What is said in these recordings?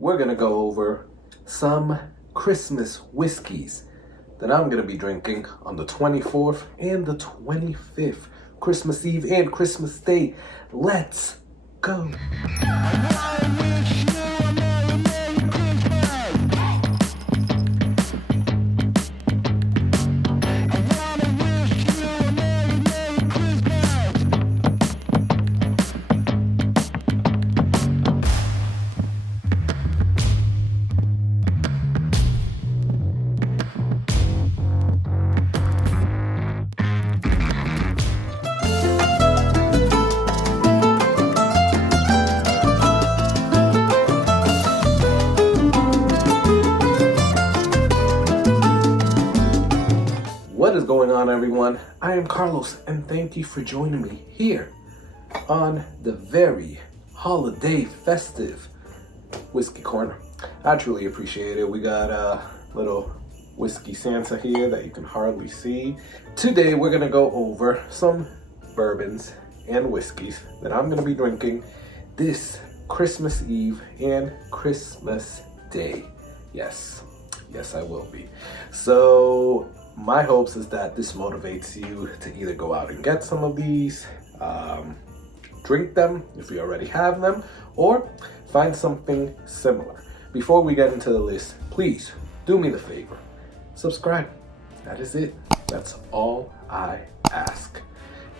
we're gonna go over some Christmas whiskeys that I'm gonna be drinking on the 24th and the 25th, Christmas Eve and Christmas Day. Let's go. What is going on, everyone? I am Carlos, and thank you for joining me here on the very holiday festive Whiskey Corner. I truly appreciate it. We got a little whiskey Santa here that you can hardly see. Today, we're gonna go over some bourbons and whiskeys that I'm gonna be drinking this Christmas Eve and Christmas Day. Yes, I will be. So, my hopes is that this motivates you to either go out and get some of these, drink them if you already have them, or find something similar. Before we get into the list, please do me the favor, subscribe. That is it. That's all I ask.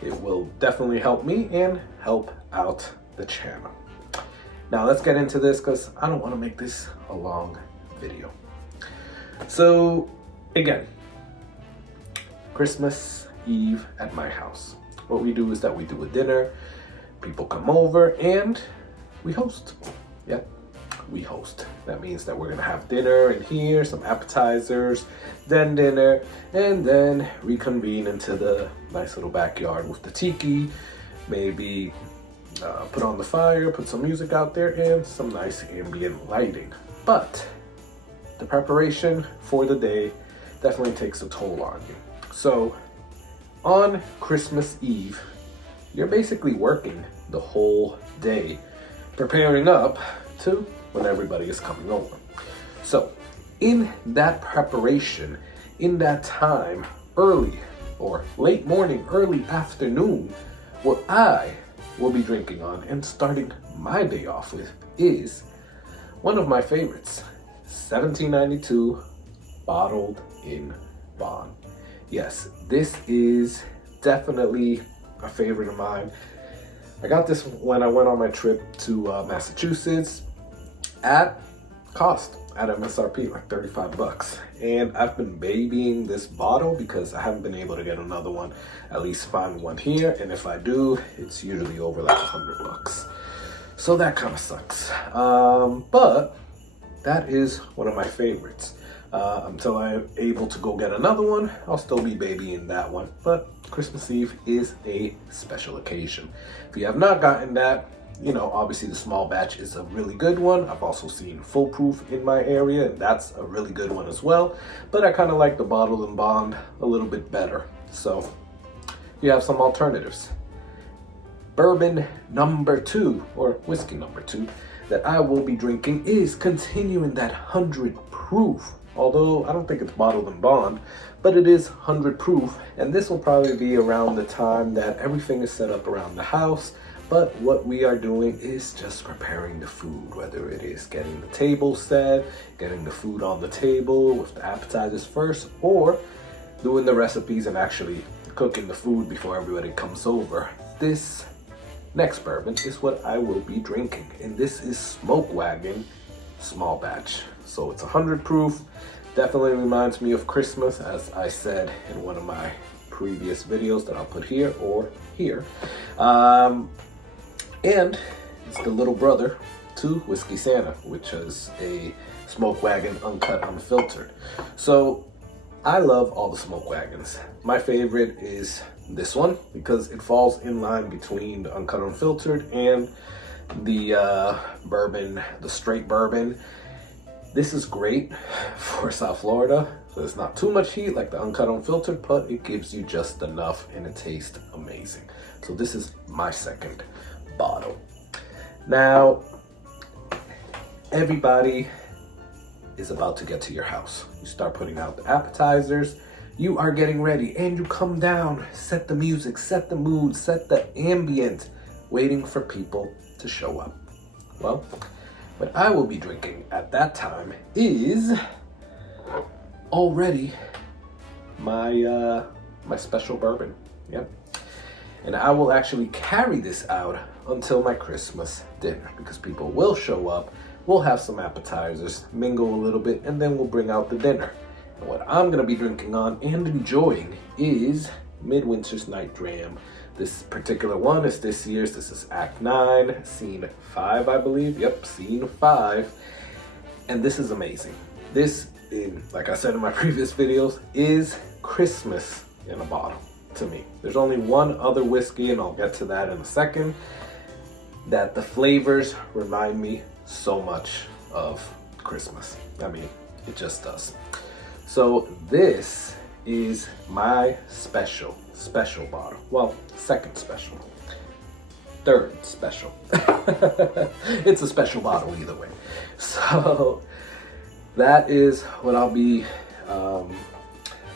It will definitely help me and help out the channel. Now let's get into this because I don't want to make this a long video. So again, Christmas Eve at my house. What we do is that we do a dinner, people come over, and we host. Yep, we host. That means that we're gonna have dinner in here, some appetizers, then dinner, and then reconvene into the nice little backyard with the tiki, maybe put on the fire, put some music out there, and some nice ambient lighting. But the preparation for the day definitely takes a toll on you. So on Christmas Eve, you're basically working the whole day, preparing up to when everybody is coming over. So in that preparation, in that time, early or late morning, early afternoon, what I will be drinking on and starting my day off with is one of my favorites, 1792 bottled in bond. Yes, this is definitely a favorite of mine. I got this when I went on my trip to Massachusetts at cost, at MSRP, like 35 bucks. And I've been babying this bottle because I haven't been able to get another one, at least find one here. And if I do, it's usually over like 100 bucks. So that kind of sucks. But that is one of my favorites. Until I'm able to go get another one, I'll still be babying that one. But Christmas Eve is a special occasion. If you have not gotten that, you know, obviously the small batch is a really good one. I've also seen Foolproof in my area, and that's a really good one as well. But I kind of like the bottled in bond a little bit better. So you have some alternatives. Bourbon number 2, or whiskey number 2, that I will be drinking is continuing that 100 proof. Although I don't think it's bottled in bond, but it is 100 proof. And this will probably be around the time that everything is set up around the house. But what we are doing is just preparing the food, whether it is getting the table set, getting the food on the table with the appetizers first, or doing the recipes and actually cooking the food before everybody comes over. This next bourbon is what I will be drinking, and this is Smoke Wagon small batch. So it's 100 proof. Definitely reminds me of Christmas, as I said in one of my previous videos that I'll put here or here. And it's the little brother to Whiskey Santa, which is a Smoke Wagon uncut unfiltered. So I love all the Smoke Wagons. My favorite is this one because it falls in line between the uncut unfiltered and the bourbon, the straight bourbon. This is great for South Florida, so it's not too much heat like the uncut unfiltered, but it gives you just enough and it tastes amazing. So this is my second bottle. Now, everybody is about to get to your house. You start putting out the appetizers, you are getting ready, and you come down, set the music, set the mood, set the ambient, waiting for people to show up. Well, what I will be drinking at that time is already my my special bourbon. Yep. And I will actually carry this out until my Christmas dinner, because people will show up, we'll have some appetizers, mingle a little bit, and then we'll bring out the dinner. And what I'm gonna be drinking on and enjoying is Midwinter's Night Dram. This particular one is this year's. This is Act 9, Scene 5, I believe. Yep, Scene 5. And this is amazing. This, like I said in my previous videos, is Christmas in a bottle to me. There's only one other whiskey, and I'll get to that in a second, that the flavors remind me so much of Christmas. I mean, it just does. So this is my special bottle. Well, second special. Third special. It's a special bottle either way. So that is what I'll be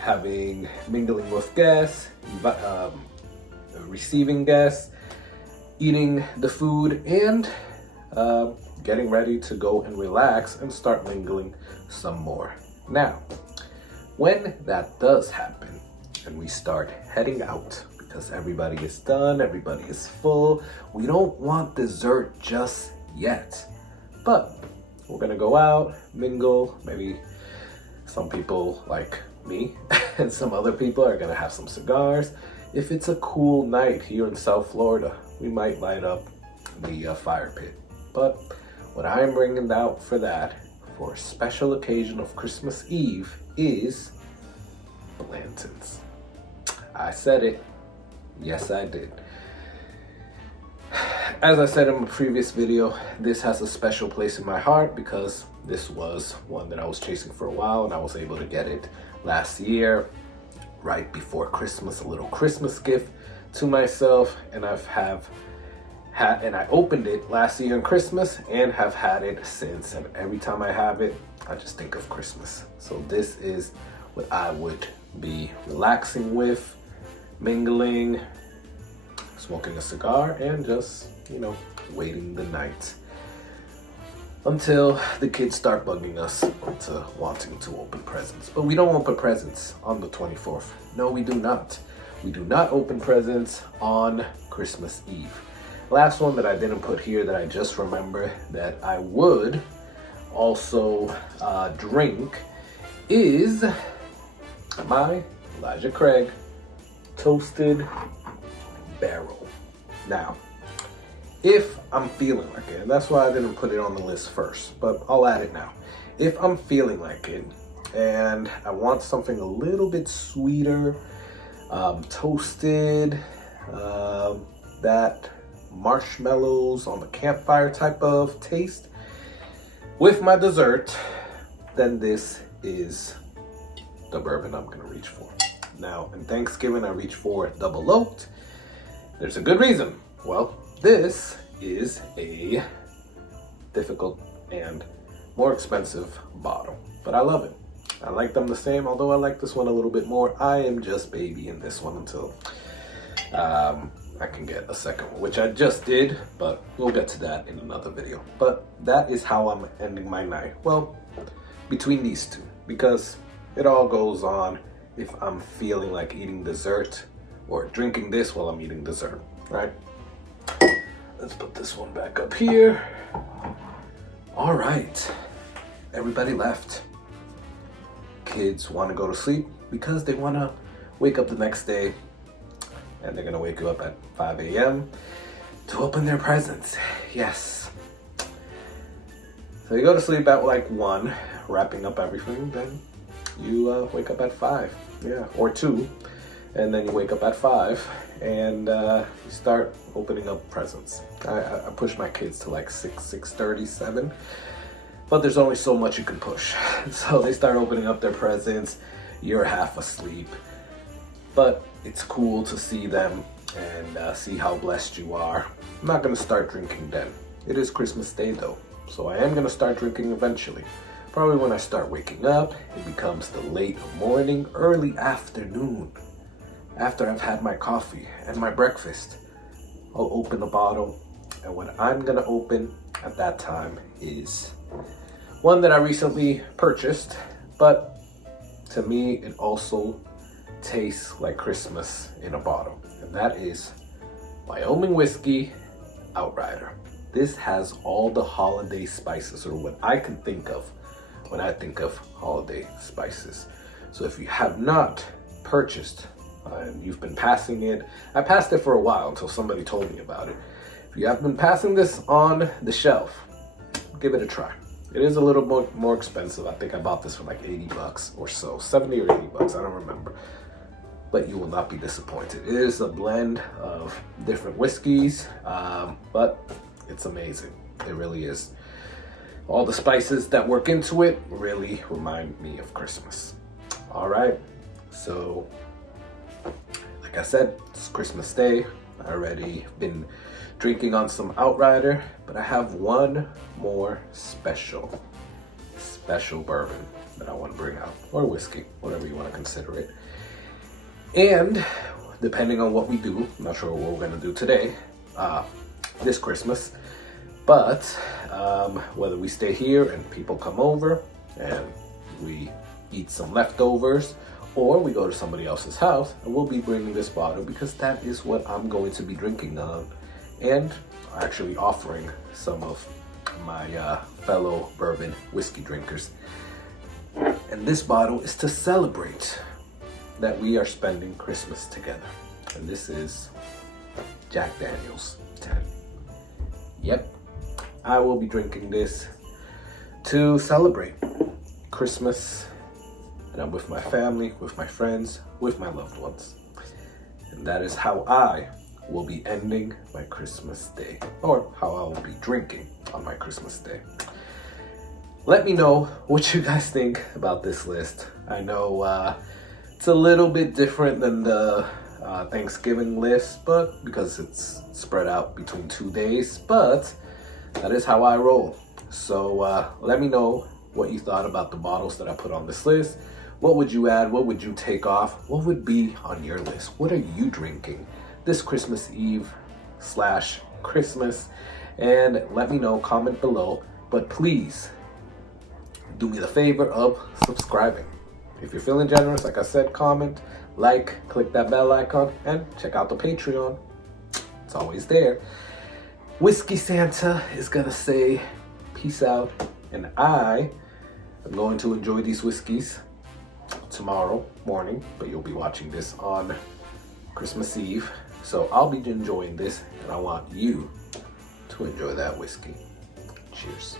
having, mingling with guests, receiving guests, eating the food, and getting ready to go and relax and start mingling some more. Now, when that does happen and we start heading out, because everybody is done, everybody is full, we don't want dessert just yet, but we're gonna go out, mingle. Maybe some people like me and some other people are gonna have some cigars. If it's a cool night here in South Florida, we might light up the fire pit. But what I'm bringing out for that, for a special occasion of Christmas Eve, is Blanton's. I said it. Yes, I did. As I said in my previous video, this has a special place in my heart because this was one that I was chasing for a while, and I was able to get it last year, right before Christmas, a little Christmas gift to myself, and I opened it last year on Christmas and have had it since, and every time I have it, I just think of Christmas. So this is what I would be relaxing with, mingling, smoking a cigar, and just, waiting the night until the kids start bugging us into wanting to open presents. But we don't open presents on the 24th. No, we do not. We do not open presents on Christmas Eve. Last one that I didn't put here that I just remember that I would also drink is my Elijah Craig Toasted Barrel. Now, if I'm feeling like it, and that's why I didn't put it on the list first, but I'll add it now. If I'm feeling like it and I want something a little bit sweeter, toasted, that marshmallows on the campfire type of taste with my dessert, then this is the bourbon I'm gonna reach for. Now, in Thanksgiving, I reach for double oaked. There's a good reason. Well, this is a difficult and more expensive bottle, but I love it. I like them the same, although I like this one a little bit more. I am just babying this one until I can get a second one, which I just did, but we'll get to that in another video. But that is how I'm ending my night. Well, between these two, because it all goes on if I'm feeling like eating dessert or drinking this while I'm eating dessert, right? Let's put this one back up here. All right, everybody left. Kids want to go to sleep because they want to wake up the next day, and they're going to wake you up at 5 a.m. to open their presents. Yes. So you go to sleep at like 1, wrapping up everything, then you wake up at 5, yeah, or 2, and then you wake up at 5 and you start opening up presents. I push my kids to like 6:30, 7, but there's only so much you can push. So they start opening up their presents, you're half asleep, but it's cool to see them and see how blessed you are. I'm not gonna start drinking then. It is Christmas Day though, So I am gonna start drinking eventually. Probably when I start waking up, it becomes the late morning, early afternoon. After I've had my coffee and my breakfast, I'll open a bottle. And what I'm gonna open at that time is one that I recently purchased, but to me, it also tastes like Christmas in a bottle. And that is Wyoming Whiskey Outrider. This has all the holiday spices, or what I can think of when I think of holiday spices. So if you have not purchased and you've been passing it, I passed it for a while until somebody told me about it. If you have been passing this on the shelf, give it a try. It is a little more expensive. I think I bought this for like 80 bucks or so, 70 or 80 bucks, I don't remember. But you will not be disappointed. It is a blend of different whiskeys, but it's amazing. It really is. All the spices that work into it really remind me of Christmas. All right, so like I said, it's Christmas Day. I already been drinking on some Outrider, but I have one more special bourbon that I want to bring out, or whiskey, whatever you want to consider it. And depending on what we do, I'm not sure what we're gonna do today, this Christmas, but whether we stay here and people come over and we eat some leftovers, or we go to somebody else's house, and we'll be bringing this bottle because that is what I'm going to be drinking on, and actually offering some of my fellow bourbon whiskey drinkers. And this bottle is to celebrate that we are spending Christmas together. And this is Jack Daniel's 10. Yep, I will be drinking this to celebrate Christmas, and I'm with my family, with my friends, with my loved ones. And that is how I will be ending my Christmas day, or how I will be drinking on my Christmas day. Let me know what you guys think about this list. I know it's a little bit different than the Thanksgiving list, but because it's spread out between 2 days, but that is how I roll. So let me know what you thought about the bottles that I put on this list. What would you add? What would you take off? What would be on your list? What are you drinking this Christmas Eve / Christmas? And let me know, comment below. But please do me the favor of subscribing. If you're feeling generous, like I said, comment, like, click that bell icon, and check out the Patreon. It's always there. Whiskey Santa is gonna say peace out, and I am going to enjoy these whiskeys tomorrow morning, but you'll be watching this on Christmas Eve. So I'll be enjoying this, and I want you to enjoy that whiskey. Cheers.